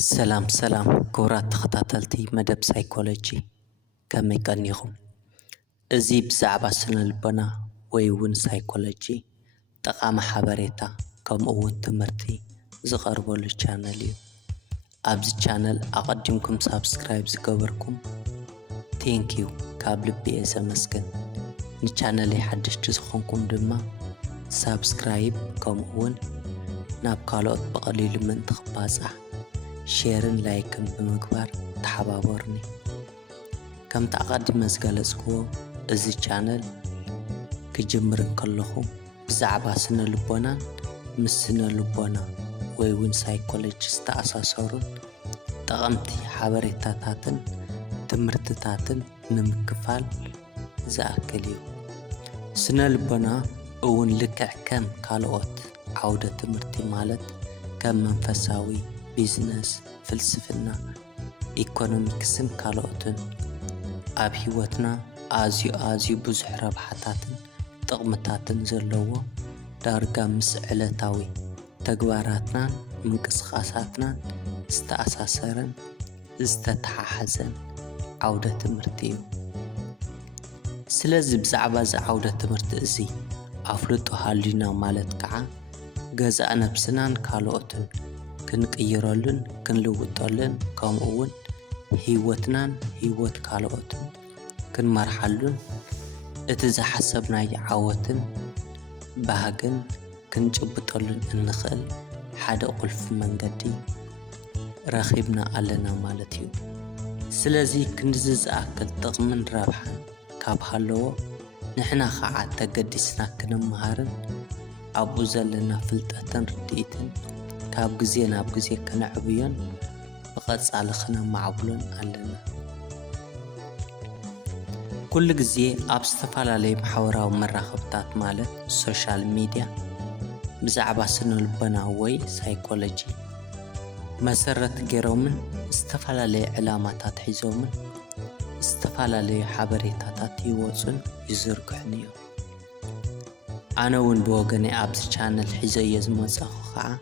سلام كورات تخطاتلتي مدب سايكولوجي كمي قنيخم ازي بزعبا سنة البنا ويون سايكولوجي تقام حبريتا كم اوون تمرتي زغربو للچانل ابز چانل اقدمكم سابسكرايب زقبركم تينكيو كابل بيزا مسكن نچانل يحدش تزخونكم دما سابسكرايب كم اوون ناب كالوت بقليل من تخبازح شيرن لايكن بمقبار تحبابورني كم تقدم مزقالسكو ازي چانل كجمرن كلخو بزعبا سنة لبونا مسنة لبونا ويون سايكولوجيست أساسورون تغمتي حبريتاتاتن تمرتتاتن نمكفال زاكليو سنة لبونا اون لكع كم كالوت عودة تمرتي مالت كم منفساوي بيزنس فلسفنا ايكونوميكسن كالوتن اب هيوتنا ازيو بزح ربحتاتن طقمتاتن زلوو دارقا مس علتاوي تقباراتنا منقسقاساتنا استأساسرن استتححزن عودة تمرتيو سلازي بزعبا عودة تمرت ازي افلطو هالينا مالت كعا غزا نفسنان كالوتن كنقيرولن كنلوطولن كمؤون هيوتنان هيوت كالوتن كنمرحلن اتزا حسبنا يعوتن بهاجن كنجبطولن النخل حدا قلف منقدي رخيبنا علنا مالتيو سلازي كنزز اكل تغمن رابحا كابهالو نحنا خاعة تقدسنا كنمهارن ابو زلنا فلتتن رديتن كاب جزينا بجزي كنعبيون بقص على خنا معبلون علنا كل جزي أبستفال عليه محاورة ومراخبتات مالت السوشيال ميديا بزعبا سنو البناوي سايكولوجي مسرت جيرومن استفال عليه علامات حيزومن استفال عليه حبريتات يوصن يزرقحنيو أنا ون بوغني أبس channel حيزي يزموز أخوخا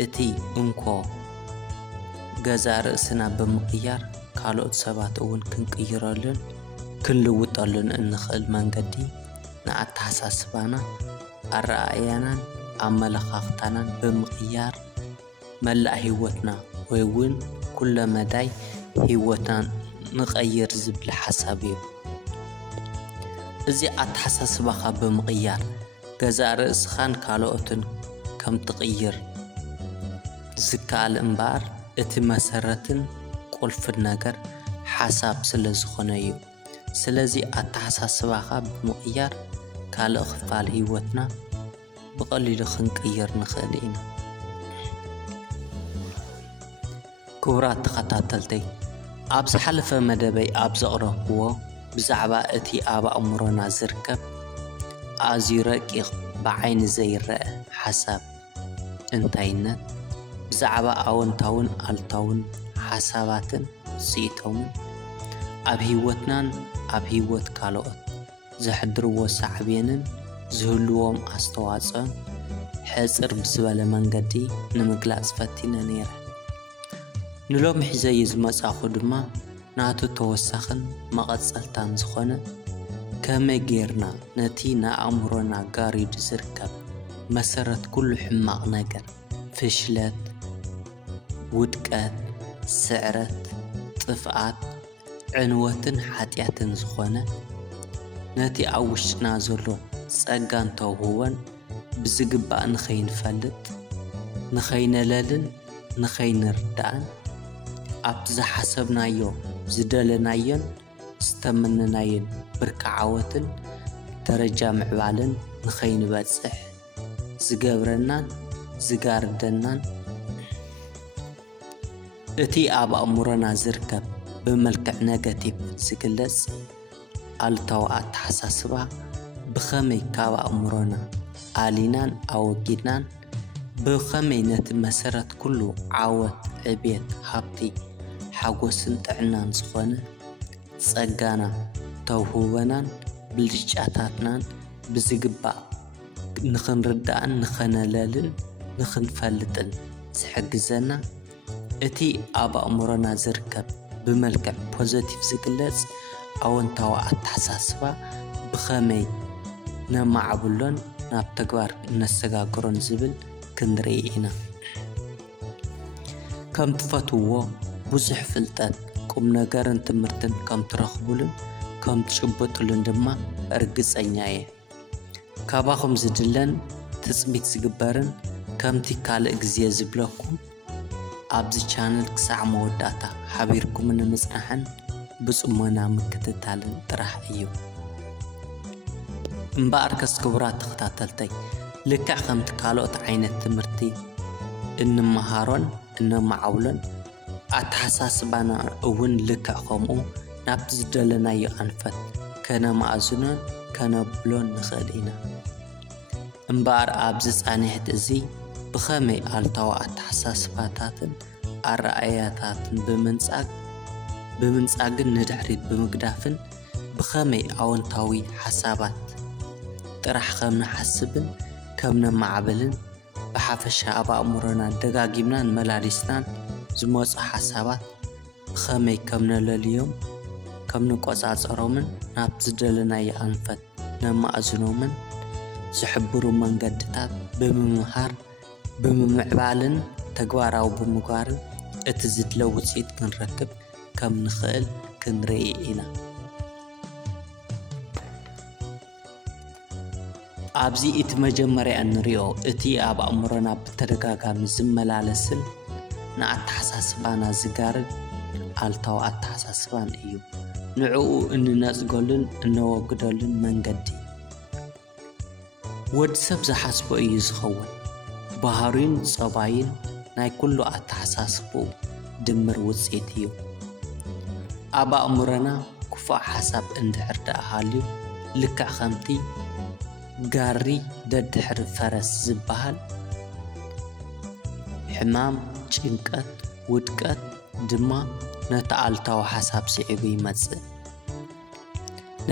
اتي انكو غزا رأسنا بمقيار كالوت سبات اون كنقيرولن كنلوطولن انخل منقدي نعت حساسبانا الرأيانا عملخاختانا بمقيار ملأ هيوتنا ويون كل مداي هيوتان نغير زبل حسابيو ازي اتحساسباخا بمقيار غزا رأسخان كالوتن كم تغير زكال انبار اتي مسرتن قلف النجر حساب سلزخونيو سلزي اتحساسباخا بمقيار كال اخفال هيوتنا بقليل خنقير نخلينا كورات تخطاتلتي ابز حلفة مدبي ابز اقربوه بزعبا اتي ابا امرونا زركب ازي رقيق بعين زي الرأي حساب انتينت بزعبا اونتاون التاون حساباتن سيتون اب هيوتنان اب هيوت كالوت زحدرو سعبينن زهلوهم استواصن حصر بسباله منقدي نمقلاص فتينا نيره نلوم حزي زمصاخو دما ناتو توسخن مقصلتان زخونه كما غيرنا نتينا امرنا غاريد زركب مسرت كل حماق نجر فشلت ودقات سعرت طفعات عنوتن حاتياتن زخونه نتي اوشنا زلو صقان توهون بزقبا نخينفلط نخينللن نخينردان ابز حسبنايو زدلناين استمنناين بركعوتن درجة معبالن نخينبصح زقبرنان زقاردنان اتي اب امرنا زركب بملكع نيجاتيف زقلص التوات حساسبا بخمي كاب امرنا علينان اوجدنان بخمي نت مسرت كله عوت عبيت حبتي حقوسن طعنان زخونه صقانا توهوبنان بلجاتاتنان بزقبا نخنردان نخنللن نخنفلطن زحجزنا እቲ ኣብ ኣእምሮና ዝርከብ ብመልክዕ ፖዘቲቭ ዝግለጽ ኣወንታዊ ኣተሓሳስባ ብኸመይ ነማዕብሎን ናብ ተግባር እነሰጋግሮን ዝብል ክንርኢ ኢና። ከም ትፈትውዎ ብዙሕ ፍልጠት ቁም ነገርን ትምህርትን ከም ትረኽቡልን ከም ትጭብጡልን ድማ እርግጸኛ እየ። ካባኹም ዝድለን ትጽቢት ዝግበርን ከምቲ ካልእ ግዜ ዝብለኩም ኣብዚ ቻነል ክሳዕ መወዳእታ ሓቢርኩም ንምጽናሕን ብጽሞና ምክትታልን ጥራሕ እዩ። እምበኣር ከስ ክቡራት ተኸታተልተይ ልክዕ ከምቲ ካልኦት ዓይነት ትምህርቲ እንመሃሮን እነማዓብሎን ኣተሓሳስባና እውን ልክዕ ከምኡ ናብቲ ዝደለናዮ ኣንፈት ከነማእዝኖን ከነብሎን ንኽእል ኢና። እምበኣር ኣብዚ ጻኒሕት እዚ ብኸመይ ኣልታዊ ኣተሓሳስባታትን ኣረኣእያታትን ብምንጻግን ንድሕሪት ብምግዳፍን ብኸመይ ኣወንታዊ ሓሳባት ጥራሕ ከም ንሓስብን ከም ነማዕብልን ብሓፈሻ ኣብ ኣእምሮና ደጋጊምናን መላሊስናን ዝመፁ ሓሳባት ብኸመይ ከም ነለልዮም ከም ንቆጻጸሮምን ናብ ዝደለናዮ ኣንፈት ነማእዝኖምን ዝሕብሩ መንገድታት ብምምሃር ብምምዕባልን ተግባራዊ ብምግባርን እቲ ዝድለ ውፅኢት ክንረክብ ከም ንኽእል ክንርኢ ኢና። ኣብዚ እቲ መጀመርያ እንሪኦ እቲ ኣብ ኣእምሮና ብተደጋጋሚ ዝመላለስን ንኣተሓሳስባና ዝጋርድ ኣልታዊ ኣተሓሳስባን እዩ። ንዕኡ እንነጽገሉን እነወግደሉን መንገዲ ወዲ ሰብ ዝሓስቦ እዩ ዝኸውን። ባህሪን ጸባይን ናይ ኩሉ ኣተሓሳስብኡ ድምር ውፅኢት እዩ። ኣብ ኣእምሮና ክፉእ ሓሳብ እንድሕር ደኣ ሃልዩ ልክዕ ከምቲ ጋሪ ደድሕሪ ፈረስ ዝበሃል ሕማም፣ ጭንቀት፣ ውድቀት ድማ ነቲ ኣልታዊ ሓሳብ ስዒቡ ይመጽእ።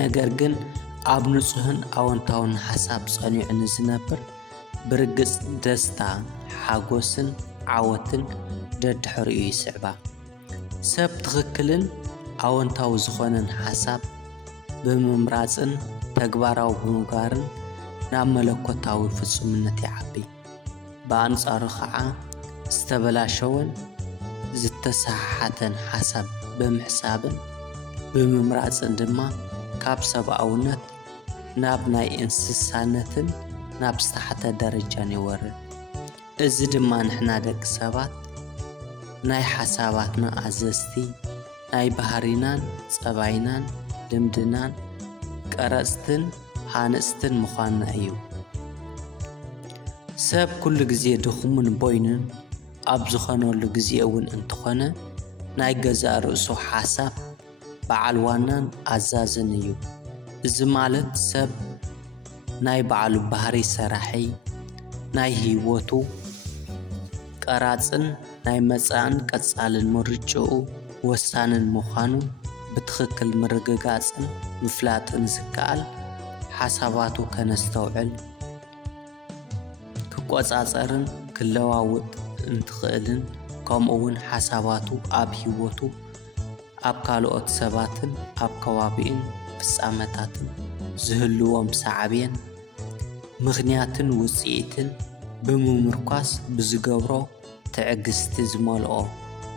ነገር ግን ኣብ ንጹህን ኣወንታውን ሓሳብ ጸኒዑ ንዝነብር ብርግጽ ደስታ፣ ሓጎስን ዓወትን ደድሕሪኡ ይስዕባ። ሰብ ትኽክልን ኣወንታዊ ዝኾነን ሓሳብ ብምምራጽን ተግባራዊ ብምግባርን ናብ መለኮታዊ ፍጹምነት ይዓቢ። ብኣንጻሩ ከዓ ዝተበላሸወን ዝተሳሓሓተን ሓሳብ ብምሕሳብን ብምምራጽን ድማ ካብ ሰብኣውነት ናብ ናይ እንስሳነትን ናብ ዝተሓተ ደረጃን ይወርድ። እዚ ድማ ንሕና ደቂ ሰባት ናይ ሓሳባትና ኣዘዝቲ ናይ ባህሪናን ጸባይናን ልምድናን ቀረጽትን ሃነጽትን ምዃንና እዩ። ሰብ ኩሉ ግዜ ድኹምን ቦይንን ኣብ ዝኾነሉ ግዜ እውን እንተኾነ ናይ ገዛእ ርእሱ ሓሳብ በዓል ዋናን ኣዛዝን እዩ። እዚ ማለት ሰብ ናይ ባዕሉ ባህሪ ሰራሒ ናይ ህይወቱ ቀራጽን ናይ መጻእን ቀጻልን ምርጭኡ ወሳንን ምዃኑ ብትኽክል ምርግጋጽን ምፍላጥን ዝከኣል ሓሳባቱ ከነስተውዕል ክቆጻጸርን ክለዋውጥ እንትኽእልን ከምኡውን ሓሳባቱ ኣብ ህይወቱ ኣብ ካልኦት ሰባትን ኣብ ከባቢኡን ፍጻመታትን ዝህልዎም ሳዕብየን ምኽንያትን ውፅኢትን ብምምርኳስ ብዝገብሮ ትዕግስቲ ዝመልኦ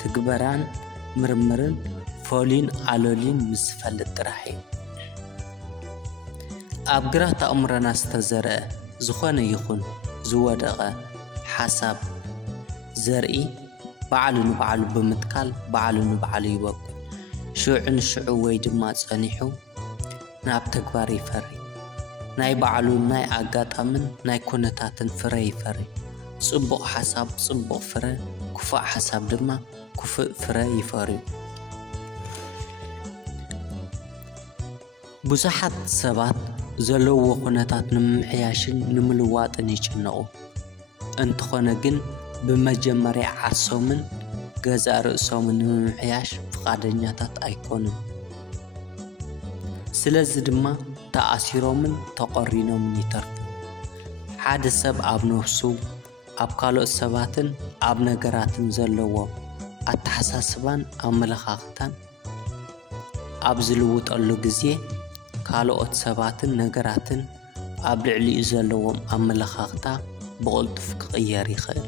ትግበራን ምርምርን ፎሊን ኣሎሊን ምስ ዝፈልጥ ጥራሕ እዩ። ኣብ ግራት ኣእምሮና ዝተዘርአ ዝኾነ ይኹን ዝወደቐ ሓሳብ ዘርኢ ባዕሉ ንባዕሉ ብምትካል ባዕሉ ንባዕሉ ይበቁል። ሽዑ ንሽዑ ወይ ድማ ጸኒሑ ናብ ተግባር ይፈሪ። ናይ ባዕሉ ናይ ኣጋጣምን ናይ ኩነታትን ፍረ ይፈሪ። ጽቡቕ ሓሳብ ጽቡቕ ፍረ፣ ክፉእ ሓሳብ ድማ ክፉእ ፍረ ይፈርዩ። ብዙሓት ሰባት ዘለዎ ኩነታት ንምምሕያሽን ንምልዋጥን ይጭነቑ። እንተኾነ ግን ብመጀመርያ ዓርሶምን ገዛእ ርእሶምን ንምምሕያሽ ፍቓደኛታት ኣይኮኑን። ስለዚ ድማ ተኣሲሮምን ተቖሪኖምን ይተርፉ። ሓደ ሰብ ኣብ ነፍሱ ኣብ ካልኦት ሰባትን ኣብ ነገራትን ዘለዎ ኣተሓሳስባን ኣመለኻኽታን ኣብ ዝልውጠሉ ግዜ ካልኦት ሰባትን ነገራትን ኣብ ልዕሊኡ ዘለዎም ኣመለኻኽታ ብቕልጡፍ ክቕየር ይኽእል።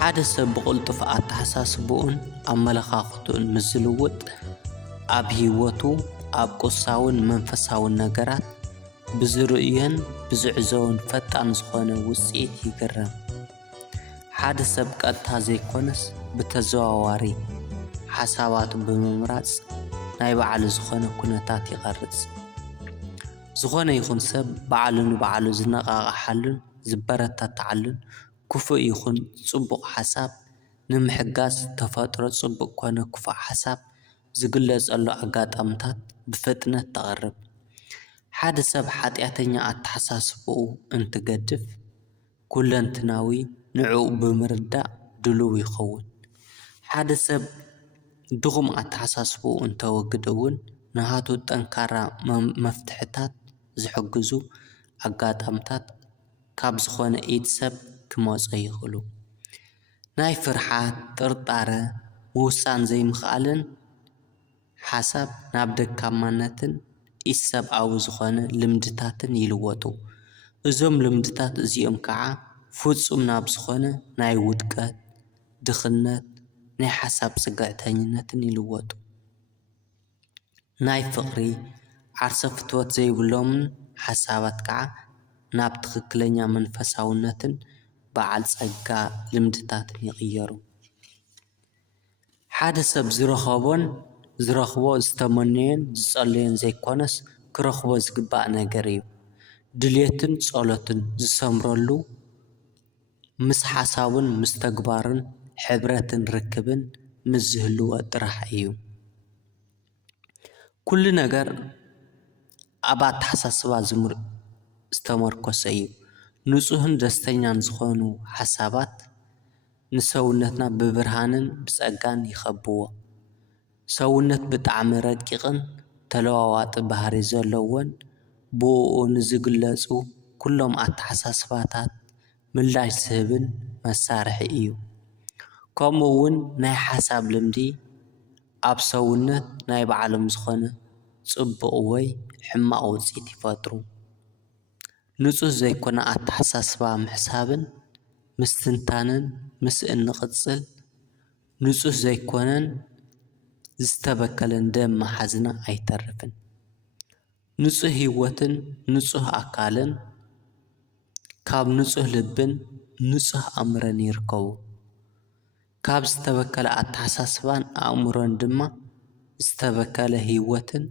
ሓደ ሰብ ብቕልጡፍ ኣተሓሳስብኡን ኣመለኻኽቱን ምስ ዝልውጥ ኣብ ህይወቱ ኣብ ቁሳውን መንፈሳውን ነገራት ብዝርእዮን ብዝዕዘቦን ፈጣን ዝኾነ ውፅኢት ይገረም። ሓደ ሰብ ቀጥታ ዘይኮነስ ብተዘዋዋሪ ሓሳባቱ ብምምራፅ ናይ ባዕሉ ዝኾነ ኩነታት ይቐርጽ። ዝኾነ ይኹን ሰብ ባዕሉ ንባዕሉ ዝነቓቕሓሉን ዝበረታትዓሉን ክፉእ ይኹን ጽቡቕ ሓሳብ ንምሕጋዝ ተፈጥሮ ጽቡቕ ኮነ ክፉእ ሓሳብ ዝግለጸሉ ኣጋጣምታት ብፍጥነት ተቐርብ። ሓደ ሰብ ሓጢኣተኛ ኣተሓሳስብኡ እንትገድፍ ኩለንትናዊ ንዕኡ ብምርዳእ ድሉው ይኸውን። ሓደ ሰብ ድኹም ኣተሓሳስብኡ እንተወግድ እውን ንሃቱ ጠንካራ መፍትሕታት ዝሕግዙ ኣጋጣምታት ካብ ዝኾነ ኢድ ሰብ ክመጹ ይኽእሉ። ናይ ፍርሓት፣ ጥርጣረ፣ ምውሳን ዘይምኽኣልን ሓሳብ ናብ ደካማነትን ኢሰብኣዊ ዝኾነ ልምድታትን ይልወጡ። እዞም ልምድታት እዚኦም ከዓ ፍጹም ናብ ዝኾነ ናይ ውድቀት፣ ድኽነት፣ ናይ ሓሳብ ጽግዕተኝነትን ይልወጡ። ናይ ፍቕሪ፣ ዓርሰ ፍትወት ዘይብሎምን ሓሳባት ከዓ ናብ ትኽክለኛ መንፈሳውነትን በዓል ጸጋ ልምድታትን ይቕየሩ። ሓደ ሰብ ዝረኽቦ ዝተመነዮን ዝጸለዮን ዘይኮነስ ክረኽቦ ዝግባእ ነገር እዩ። ድልየትን ጸሎትን ዝሰምረሉ ምስ ሓሳቡን ምስ ተግባርን ሕብረትን ርክብን ምስ ዝህልዎ ጥራሕ እዩ። ኩሉ ነገር ኣብ ኣተሓሳስባ ዝተመርኮሰ እዩ። ንጹህን ደስተኛን ዝኾኑ ሓሳባት ንሰውነትና ብብርሃንን ብጸጋን ይኸብዎ። ሰውነት ብጣዕሚ ረቂቕን ተለዋዋጢ ባህሪ ዘለዎን ብኡ ንዝግለጹ ኩሎም ኣተሓሳስባታት ምላሽ ዝህብን መሳርሒ እዩ። ከምኡ እውን ናይ ሓሳብ ልምዲ ኣብ ሰውነት ናይ ባዕሎም ዝኾነ ጽቡቕ ወይ ሕማቕ ውፅኢት ይፈጥሩ። ንጹህ ዘይኮነ ኣተሓሳስባ ምሕሳብን ምስትንታንን ምስ እንቕጽል ንጹህ ዘይኮነን ዝተበከለን ደም መሓዝና ኣይተርፍን። ንጹህ ህይወትን ንጹህ ኣካልን ካብ ንጹህ ልብን ንጹህ ኣእምሮን ይርከቡ። ካብ ዝተበከለ ኣተሓሳስባን ኣእምሮን ድማ ዝተበከለ ህይወትን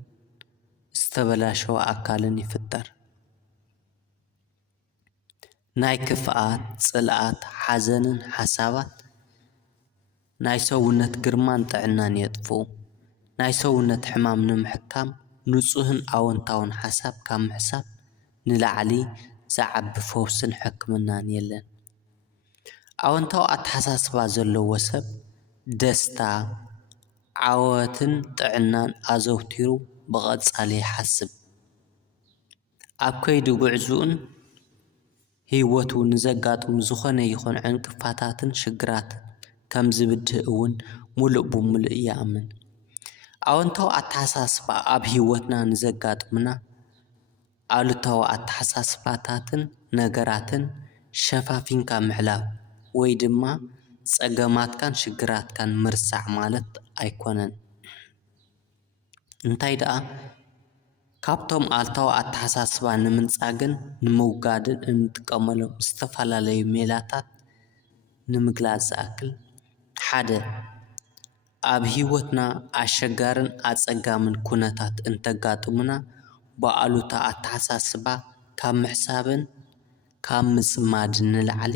ዝተበላሸወ ኣካልን ይፍጠር። ናይ ክፍኣት፣ ጽልኣት፣ ሓዘንን ሓሳባት ናይ ሰውነት ግርማን ጥዕናን የጥፍኡ። ናይ ሰውነት ሕማም ንምሕካም ንጹህን ኣወንታውን ሓሳብ ካብ ምሕሳብ ንላዕሊ ዝዓቢ ፈውስን ሕክምናን የለን። ኣወንታዊ ኣተሓሳስባ ዘለዎ ሰብ ደስታ፣ ዓወትን ጥዕናን ኣዘውቲሩ ብቐጻሊ ይሓስብ። ኣብ ከይዲ ጉዕዙኡን ህይወቱ ንዘጋጥሙ ዝኾነ ይኹን ዕንቅፋታትን ሽግራትን ከም ዝብድህ እውን ሙሉእ ብምሉእ ይኣምን። ኣወንታዊ ኣተሓሳስባ ኣብ ህይወትና ንዘጋጥሙና ኣሉታዊ ኣተሓሳስባታትን ነገራትን ሸፋፊንካ ምሕላፍ ወይ ድማ ጸገማትካን ሽግራትካን ምርሳዕ ማለት ኣይኮነን። እንታይ ደኣ ካብቶም ኣሉታዊ ኣተሓሳስባ ንምንጻግን ንምውጋድን እንጥቀመሎም ዝተፈላለዩ ሜላታት ንምግላጽ ዝኣክል፣ ሓደ ኣብ ህይወትና ኣሸጋርን ኣጸጋምን ኩነታት እንተጋጥሙና ብኣሉታ ኣተሓሳስባ ካብ ምሕሳብን ካብ ምጽማድን ንላዕሊ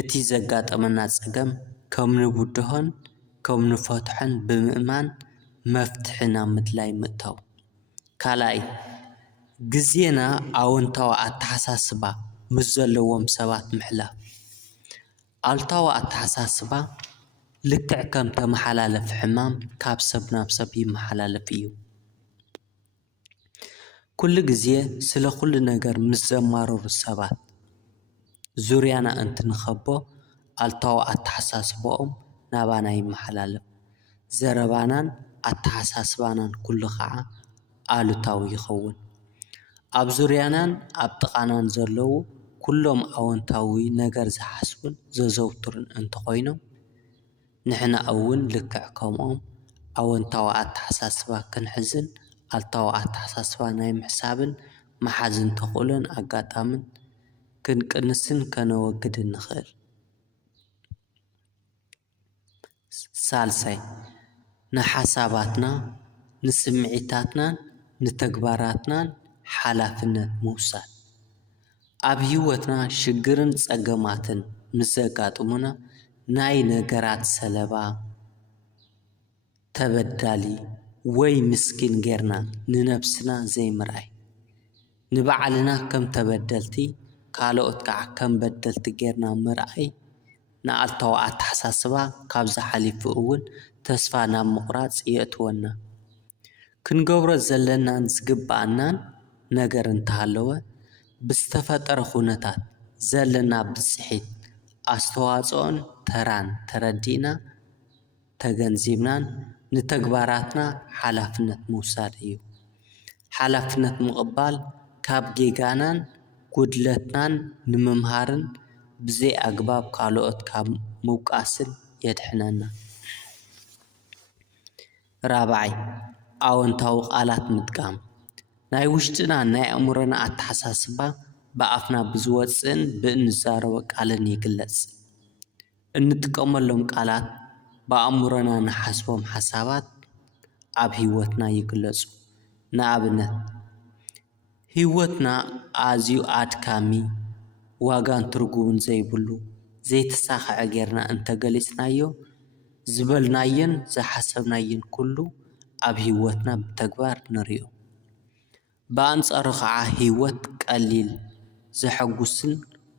እቲ ዘጋጠመና ጸገም ከም ንቡድሆን ከም ንፈትሖን ብምእማን መፍትሒ ናብ ምድላይ ምእታው። ካልኣይ ግዜና ኣወንታዊ ኣተሓሳስባ ምስ ዘለዎም ሰባት ምሕላፍ። ኣሉታዊ ኣተሓሳስባ ልክዕ ከም ተመሓላለፊ ሕማም ካብ ሰብ ናብ ሰብ ይመሓላለፍ እዩ። ኩሉ ግዜ ስለ ኩሉ ነገር ምስ ዘማረሩ ሰባት ዙርያና እንትንኸቦ ኣልታዊ ኣተሓሳስበኦም ናባና ይመሓላለፍ። ዘረባናን ኣተሓሳስባናን ኩሉ ከዓ ኣሉታዊ ይኸውን። ኣብ ዙርያናን ኣብ ጥቓናን ዘለዉ ኩሎም ኣወንታዊ ነገር ዝሓስቡን ዘዘውትሩን እንተኾይኖም ንሕና እውን ልክዕ ከምኦም ኣወንታዊ ኣተሓሳስባ ክንሕዝን ኣልታዊ ኣተሓሳስባ ናይ ምሕሳብን መሓዝን ተኽእሎን ኣጋጣምን ክንቅንስን ከነወግድን ንኽእል። ሳልሳይ ንሓሳባትና ንስምዒታትናን ንተግባራትናን ሓላፍነት ምውሳድ። ኣብ ህይወትና ሽግርን ፀገማትን ምስ ዘጋጥሙና ናይ ነገራት ሰለባ ተበዳሊ ወይ ምስኪን ጌርና ንነብስና ዘይምርኣይ፣ ንባዕልና ከም ተበደልቲ ካልኦት ከዓ ከም በደልቲ ጌርና ምርኣይ ንኣልታዊ ኣተሓሳስባ ካብዚ ሓሊፉ እውን ተስፋ ናብ ምቑራፅ የእትወና። ክንገብሮ ዘለናን ዝግባአናን ነገር እንተሃለወ ብዝተፈጠረ ኩነታት ዘለና ብፅሒት ኣስተዋፅኦን ተራን ተረዲእና ተገንዚብናን ንተግባራትና ሓላፍነት ምውሳድ እዩ። ሓላፍነት ምቕባል ካብ ጌጋናን ጉድለትናን ንምምሃርን ብዘይ ኣግባብ ካልኦት ካብ ምውቃስን የድሕነና። ራብዓይ ኣወንታዊ ቃላት ምጥቃም። ናይ ውሽጥና ናይ ኣእምሮና ኣተሓሳስባ ብኣፍና ብዝወፅእን ብእንዛረቦ ቃልን ይግለጽ። እንጥቀመሎም ቃላት ብኣእምሮና ንሓስቦም ሓሳባት ኣብ ህይወትና ይግለጹ። ንኣብነት ህይወትና ኣዝዩ ኣድካሚ ዋጋን ትርጉምን ዘይብሉ ዘይተሳኽዐ ጌርና እንተገሊጽናዮ ዝበልናየን ዝሓሰብናየን ኩሉ ኣብ ህይወትና ብተግባር ንሪኦ። ብኣንጻሩ ከዓ ህይወት ቀሊል ዘሐጉስን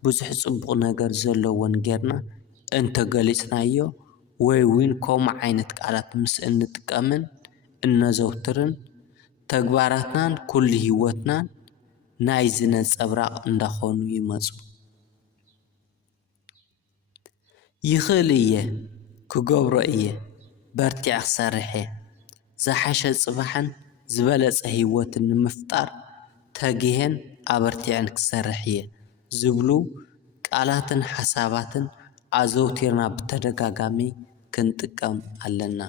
ብዙሕ ጽቡቕ ነገር ዘለዎን ጌርና እንተገሊጽናዮ ወይ እውን ከምኡ ዓይነት ቃላት ምስ እንጥቀምን እነዘውትርን ተግባራትናን ኩሉ ህይወትናን ናይ ዝነፀብራቕ እንዳኾኑ ይመፁ። ይኽእል እየ፣ ክገብሮ እየ፣ በርቲዕ ክሰርሕ እየ፣ ዝሓሸ ጽባሕን ዝበለጸ ህይወትን ንምፍጣር ተጊሄን ኣበርቲዕን ክሰርሕ እየ ዝብሉ ቃላትን ሓሳባትን ኣዘውቲርና ብተደጋጋሚ ክንጥቀም ኣለና።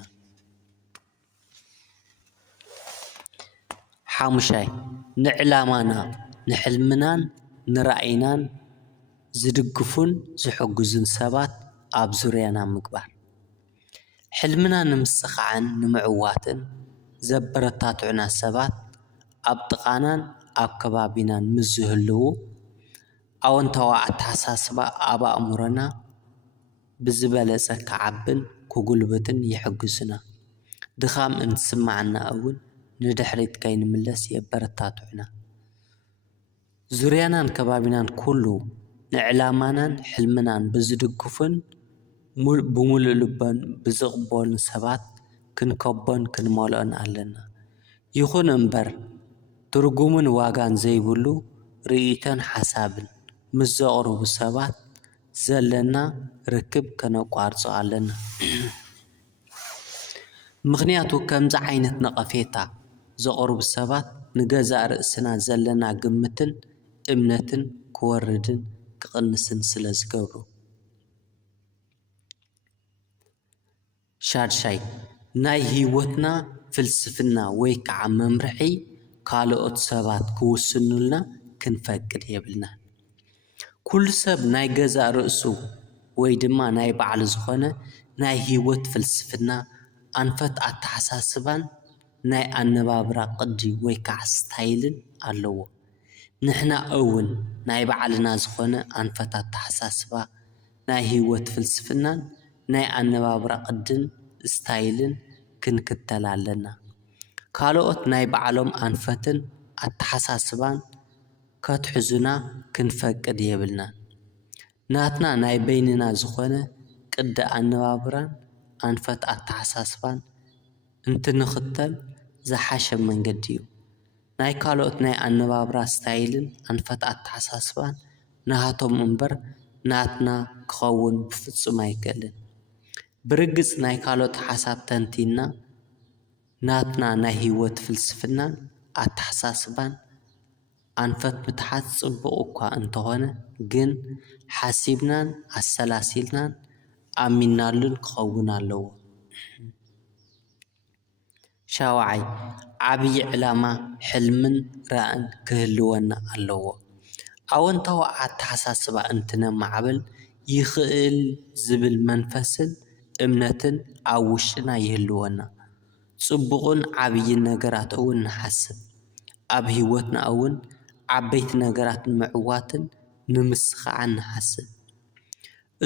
ሓሙሻይ ንዕላማና ንሕልምናን ንራእይናን ዝድግፉን ዝሕግዙን ሰባት ኣብ ዙርያና ምግባር። ሕልምና ንምስኻዕን ንምዕዋትን ዘበረታትዑና ሰባት ኣብ ጥቓናን ኣብ ከባቢናን ምስ ዝህልው ኣወንታዊ ኣተሓሳስባ ኣብ ኣእምሮና ብዝበለፀ ክዓብን ክጉልበትን ይሕግዙና። ድኻም እንትስማዓና እውን ንድሕሪት ከይንምለስ የበረታትዑና። ዙርያናን ከባቢናን ኩሉ ንዕላማናን ሕልምናን ብዝድግፉን ብሙሉእ ልቦን ብዝቕበሉን ሰባት ክንከቦን ክንመልኦን ኣለና። ይኹን እምበር ትርጉምን ዋጋን ዘይብሉ ርእይቶን ሓሳብን ምስ ዘቕርቡ ሰባት ዘለና ርክብ ከነቋርጾ ኣለና። ምክንያቱ ከምዚ ዓይነት ነቐፌታ ዘቕርቡ ሰባት ንገዛእ ርእስና ዘለና ግምትን እምነትን ክወርድን ክቕንስን ስለ ዝገብሩ። ሻድሻይ ናይ ህይወትና ፍልስፍና ወይ ከዓ መምርሒ ካልኦት ሰባት ክውስኑልና ክንፈቅድ የብልና። ኩሉ ሰብ ናይ ገዛእ ርእሱ ወይ ድማ ናይ ባዕሉ ዝኾነ ናይ ህይወት ፍልስፍና ኣንፈት ኣተሓሳስባን ናይ ኣነባብራ ቅዲ ወይ ከዓ ስታይልን ኣለዎ። ንሕና እውን ናይ ባዕልና ዝኾነ ኣንፈት ኣተሓሳስባ ናይ ህይወት ፍልስፍናን ናይ ኣነባብራ ቅድን ስታይልን ክንክተል ኣለና። ካልኦት ናይ ባዕሎም ኣንፈትን ኣተሓሳስባን ከትሕዙና ክንፈቅድ የብልናን። ናትና ናይ በይንና ዝኾነ ቅዲ ኣነባብራን ኣንፈት ኣተሓሳስባን እንትንኽተል ዝሓሸ መንገዲ እዩ። ናይ ካልኦት ናይ ኣነባብራ ስታይልን ኣንፈት ኣተሓሳስባን ናሃቶም እምበር ናትና ክኸውን ብፍጹም ኣይከኣልን። ብርግጽ ናይ ካልኦት ሓሳብ ተንቲና ናትና ናይ ህይወት ፍልስፍናን ኣተሓሳስባን ኣንፈት ምትሓት ጽቡቕ እኳ እንተኾነ ግን ሓሲብናን ኣሰላሲልናን ኣሚናሉን ክኸውን ኣለዎ። ሻውዓይ ዓብዪ ዕላማ ሕልምን ራእን ክህልወና ኣለዎ። ኣወንታዊ ኣተሓሳስባ እንትነማዕብል ይኽእል ዝብል መንፈስን እምነትን ኣብ ውሽጥና ይህልወና። ጽቡቕን ዓብይን ነገራት እውን ንሓስብ። ኣብ ህይወትና እውን ዓበይቲ ነገራት ንምዕዋትን ንምስኻዕን ንሓስብ።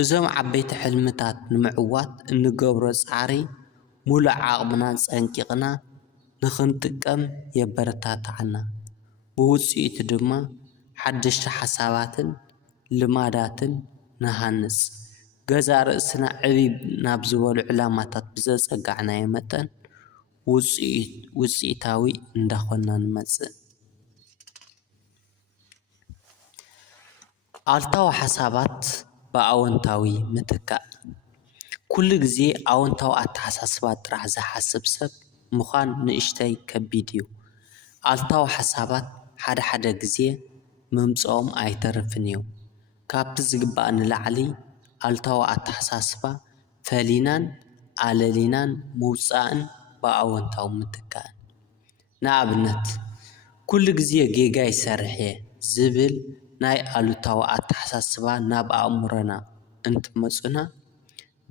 እዞም ዓበይቲ ሕልምታት ንምዕዋት እንገብሮ ጻዕሪ ሙሉእ ዓቕምና ጸንቂቕና ንኽንጥቀም የበረታትዓና። ብውጽኢቱ ድማ ሓደሽቲ ሓሳባትን ልማዳትን ንሃንጽ። ገዛ ርእስና ዕብይ ናብ ዝበሉ ዕላማታት ብዘጸጋዕናዮ መጠን ውጽኢታዊ እንዳኾንና ንመጽእ። ኣልታዊ ሓሳባት ብኣወንታዊ ምትካእ። ኩሉ ግዜ ኣወንታዊ ኣተሓሳስባ ጥራሕ ዝሓስብ ሰብ ምዃን ንእሽተይ ከቢድ እዩ። ኣልታዊ ሓሳባት ሓደ ግዜ ምምጽኦም ኣይተርፍን እዮም። ካብቲ ዝግባእ ንላዕሊ ኣልታዊ ኣተሓሳስባ ፈሊናን ኣለሊናን ምውጻእን ብኣወንታዊ ምትካእን። ንኣብነት ኩሉ ግዜ ጌጋ ይሰርሕ እየ ዝብል ናይ ኣሉታዊ ኣተሓሳስባ ናብ ኣእምሮና እንትመጹና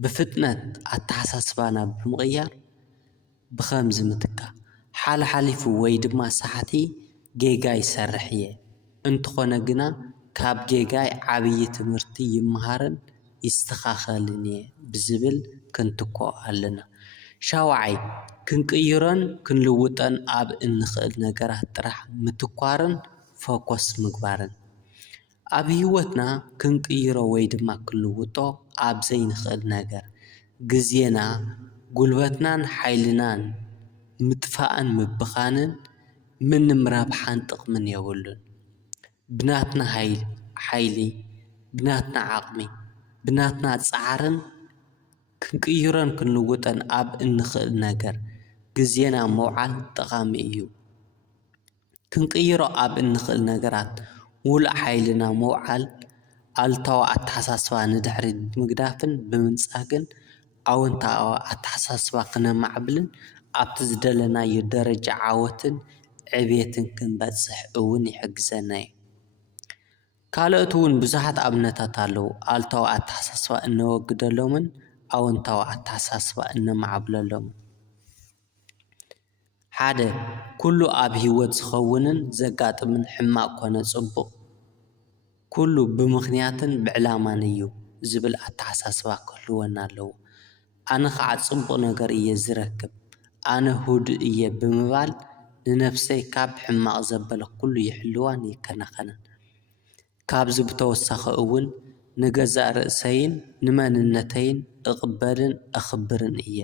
ብፍጥነት ኣተሓሳስባና ብምቕያር ብኸምዚ ምትካእ ሓልሓሊፉ ወይ ድማ ሳሕቲ ጌጋ ይሰርሕ እየ እንተኾነ ግና ካብ ጌጋይ ዓብዪ ትምህርቲ ይመሃርን ይስተኻኸልን እየ ብዝብል ክንትኮ ኣለና። ሻውዓይ ክንቅይሮን ክንልውጠን ኣብ እንኽእል ነገራት ጥራሕ ምትኳርን ፎከስ ምግባርን። ኣብ ህይወትና ክንቅይሮ ወይ ድማ ክንልውጦ ኣብ ዘይንኽእል ነገር ግዜና ጉልበትናን ሓይልናን ምጥፋእን ምብኻንን ምንም ረብሓን ጥቕምን የብሉን። ብናትና ሓይሊ ብናትና ዓቕሚ ብናትና ጻዕርን ክንቅይሮን ክንልውጠን ኣብ እንኽእል ነገር ግዜና መውዓል ጠቓሚ እዩ። ክንቅይሮ ኣብ እንኽእል ነገራት ሙሉእ ሓይልና መውዓል ኣሉታዊ ኣተሓሳስባ ንድሕሪት ብምግዳፍን ብምንጻግን ኣወንታዊ ኣተሓሳስባ ክነማዕብልን ኣብቲ ዝደለናዮ ደረጃ ዓወትን ዕብየትን ክንበጽሕ እውን ይሕግዘና እዩ። ካልኦት እውን ብዙሓት ኣብነታት ኣለዉ ኣሉታዊ ኣተሓሳስባ እነወግደሎምን ኣወንታዊ ኣተሓሳስባ እነማዕብለሎምን። ሓደ ኩሉ ኣብ ህይወት ዝኸውንን ዘጋጥምን ሕማቕ ኮነ ጽቡቕ ኩሉ ብምኽንያትን ብዕላማን እዩ ዝብል ኣተሓሳስባ ክህልወና ኣለዎ። ኣነ ከዓ ጽቡቕ ነገር እየ ዝረክብ ኣነ ሁዱእ እየ ብምባል ንነፍሰይ ካብ ሕማቕ ዘበለ ኩሉ ይሕልዋን ይከናኸናን። ካብዚ ብተወሳኺ እውን ንገዛእ ርእሰይን ንመንነተይን እቕበልን ኣኽብርን እየ።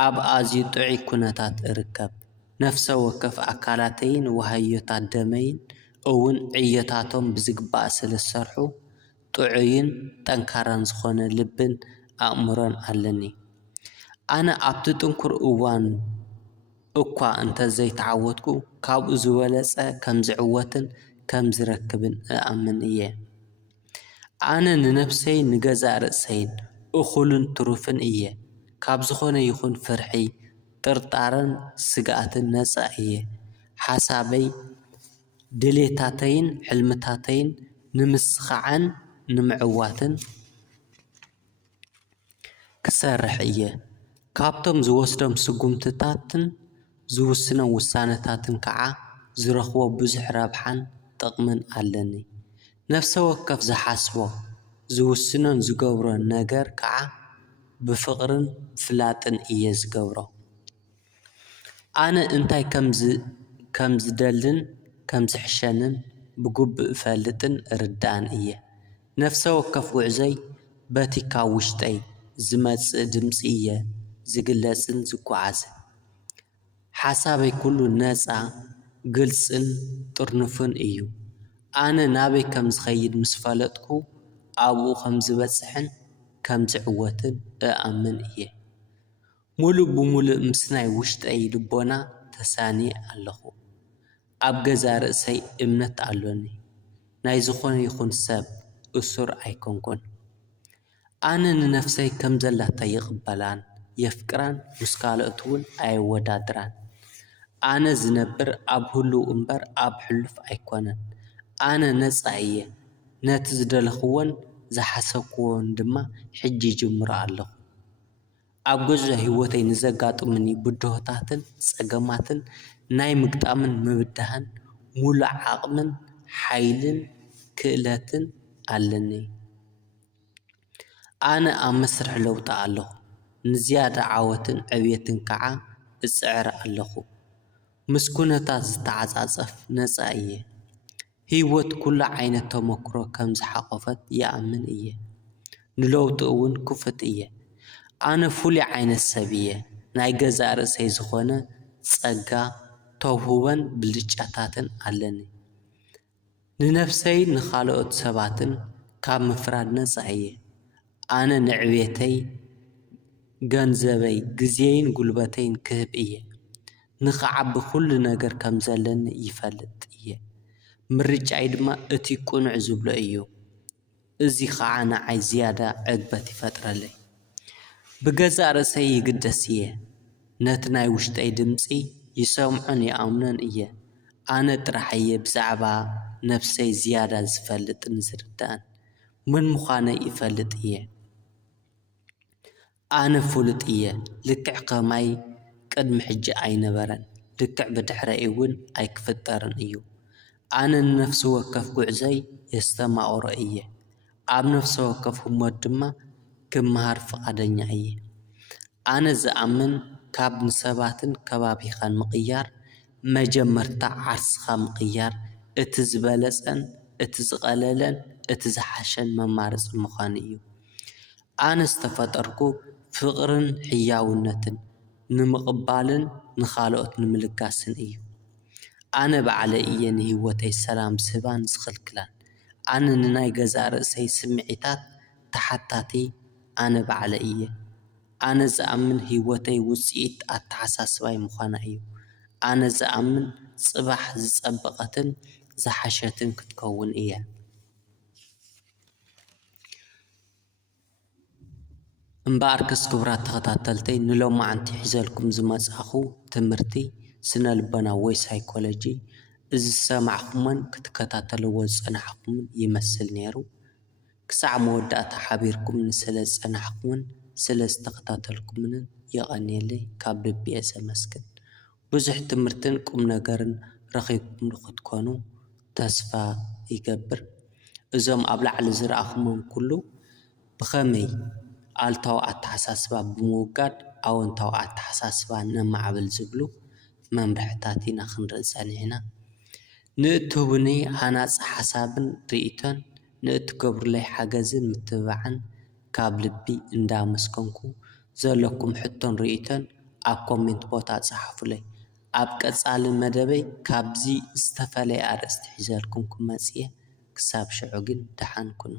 ኣብ ኣዝዩ ጥዑይ ኩነታት እርከብ። ነፍሰ ወከፍ ኣካላተይን ወሃዮታት ደመይን እውን ዕዮታቶም ብዝግባእ ስለ ዝሰርሑ ጥዑይን ጠንካራን ዝኾነ ልብን ኣእምሮን ኣለኒ። ኣነ ኣብቲ ጥንኩር እዋን እኳ እንተዘይተዓወትኩ ካብኡ ዝበለጸ ከም ዝዕወትን ከም ዝረክብን እኣምን እየ። ኣነ ንነፍሰይ ንገዛእ ርእሰይን እኹልን ትሩፍን እየ። ካብ ዝኾነ ይኹን ፍርሒ ጥርጣርን ስግኣትን ነፃ እየ። ሓሳበይ ድሌታተይን ሕልምታተይን ንምስኻዕን ንምዕዋትን ክሰርሕ እየ። ካብቶም ዝወስዶም ስጉምትታትን ዝውስኖም ውሳነታትን ከዓ ዝረኽቦ ብዙሕ ረብሓን ጥቕምን ኣለኒ። ነፍሰ ወከፍ ዝሓስቦ ዝውስኖን ዝገብሮን ነገር ከዓ ብፍቕርን ፍላጥን እየ ዝገብሮ። ኣነ እንታይ ከም ዝደልን ከም ዝሕሸንን ብግቡእ እፈልጥን ርዳእን እየ። ነፍሰ ወከፍ ጉዕዘይ በቲ ካብ ውሽጠይ ዝመጽእ ድምፂ እየ ዝግለጽን ዝጓዓዝን። ሓሳበይ ኩሉ ነፃ ግልጽን ጥርንፉን እዩ። ኣነ ናበይ ከም ዝኸይድ ምስ ፈለጥኩ ኣብኡ ከም ዝበፅሕን ከም ዝዕወትን እኣምን እየ። ሙሉእ ብሙሉእ ምስ ናይ ውሽጠይ ልቦና ተሳንየ ኣለኹ። ኣብ ገዛ ርእሰይ እምነት ኣሎኒ። ናይ ዝኾነ ይኹን ሰብ እሱር ኣይኮንኩን። ኣነ ንነፍሰይ ከም ዘላታ ይቕበላን የፍቅራን ምስ ካልኦት እውን ኣየወዳድራን። ኣነ ዝነብር ኣብ ህሉው እምበር ኣብ ሕሉፍ ኣይኮነን። ኣነ ነፃ እየ። ነቲ ዝደለኽዎን ዝሓሰብክዎን ድማ ሕጂ ጅምሮ ኣለኹ። ኣብ ገዛ ህይወተይ ንዘጋጥሙኒ ብድሆታትን ፀገማትን ናይ ምግጣምን ምብዳህን ሙሉእ ዓቕምን ሓይልን ክእለትን ኣለኒ። ኣነ ኣብ መስርሕ ለውጢ ኣለኹ። ንዝያዳ ዓወትን ዕብየትን ከዓ እፅዕር ኣለኹ። ምስ ኩነታት ዝተዓፃፀፍ ነፃ እየ። ህይወት ኩሉ ዓይነት ተመክሮ ከም ዝሓቆፈት ይኣምን እየ። ንለውጢ እውን ክፉት እየ። ኣነ ፍሉይ ዓይነት ሰብ እየ። ናይ ገዛ ርእሰይ ዝኾነ ፀጋ ተውህቦን ብልጫታትን ኣለኒ። ንነፍሰይ ንኻልኦት ሰባትን ካብ ምፍራድ ነፃ እየ። ኣነ ንዕብየተይ ገንዘበይ ግዜይን ጉልበተይን ክህብ እየ። ንኽዓቢ ኩሉ ነገር ከም ዘለኒ ይፈልጥ እየ። ምርጫይ ድማ እቲ ቁኑዕ ዝብሎ እዩ። እዚ ከዓ ንዓይ ዝያዳ ዕግበት ይፈጥረለይ። ብገዛ ርእሰይ ይግደስ እየ። ነቲ ናይ ውሽጠይ ድምፂ ይሰምዖን ይኣምኖን እየ። ኣነ ጥራሕ እየ ብዛዕባ ነፍሰይ ዝያዳ ዝፈልጥን ዝርዳእን። ምን ምዃነይ ይፈልጥ እየ። ኣነ ፍሉጥ እየ። ልክዕ ከማይ ቅድሚ ሕጂ ኣይነበረን። ልክዕ ብድሕረይ እውን ኣይክፍጠርን እዩ። ኣነ ንነፍሲ ወከፍ ጉዕዘይ የስተማቕሮ እየ። ኣብ ነፍሲ ወከፍ ህሞት ድማ ክመሃር ፍቓደኛ እየ። ኣነ ዝኣምን ካብ ንሰባትን ከባቢኻን ምቕያር መጀመርታ ዓርስኻ ምቕያር እቲ ዝበለፀን እቲ ዝቐለለን እቲ ዝሓሸን መማረፂ ምዃኑ እዩ። ኣነ ዝተፈጠርኩ ፍቕርን ሕያውነትን ንምቕባልን ንኻልኦት ንምልጋስን እዩ። ኣነ ባዕለይ እየ ንህይወተይ ሰላም ዝህባን ዝኽልክላን። ኣነ ንናይ ገዛ ርእሰይ ስምዒታት ተሓታቲ ኣነ ባዕለይ እየ። ኣነ ዝኣምን ህይወተይ ውፅኢት ኣተሓሳስባይ ምዃና እዩ። ኣነ ዝኣምን ጽባሕ ዝጸበቐትን ዝሓሸትን ክትከውን እየ። እምበኣር ክቡራት ተኸታተልተይ ንሎማዓንቲ ሒዘልኩም ዝመጻኹ ትምህርቲ ስነ ልቦና ወይ ሳይኮሎጂ እዚ ዝሰማዕኹሞን ክትከታተልዎ ዝጸናሕኩምን ይመስል ነይሩ። ክሳዕ መወዳእታ ሓቢርኩም ስለ ዝጸናሕኩምን ስለ ዝተኸታተልኩምን የቐኒየለይ ካብ ልቢ እየ ዘመስግን። ብዙሕ ትምህርትን ቁም ነገርን ረኺብኩም ክትኮኑ ተስፋ ይገብር። እዞም ኣብ ላዕሊ ዝረኣኹሞም ኩሉ ብኸመይ ኣልታዊ ኣተሓሳስባ ብምውጋድ ኣወንታዊ ኣተሓሳስባ ነማዕብል ዝብሉ መምርሕታት ኢና ክንርኢ ፀኒሕና። ንእትህቡኒ ሃናፂ ሓሳብን ርእቶን ንእትገብሩለይ ሓገዝን ምትብባዕን ካብ ልቢ እንዳመስገንኩ ዘለኩም ሕቶን ርእቶን ኣብ ኮሜንት ቦታ ጻሓፉለይ። ኣብ ቀጻሊ መደበይ ካብዚ ዝተፈለየ ኣርእስቲ ሒዘልኩም ክመጽእ ክሳብ ሽዑ ግን ደሓን ኩኑ።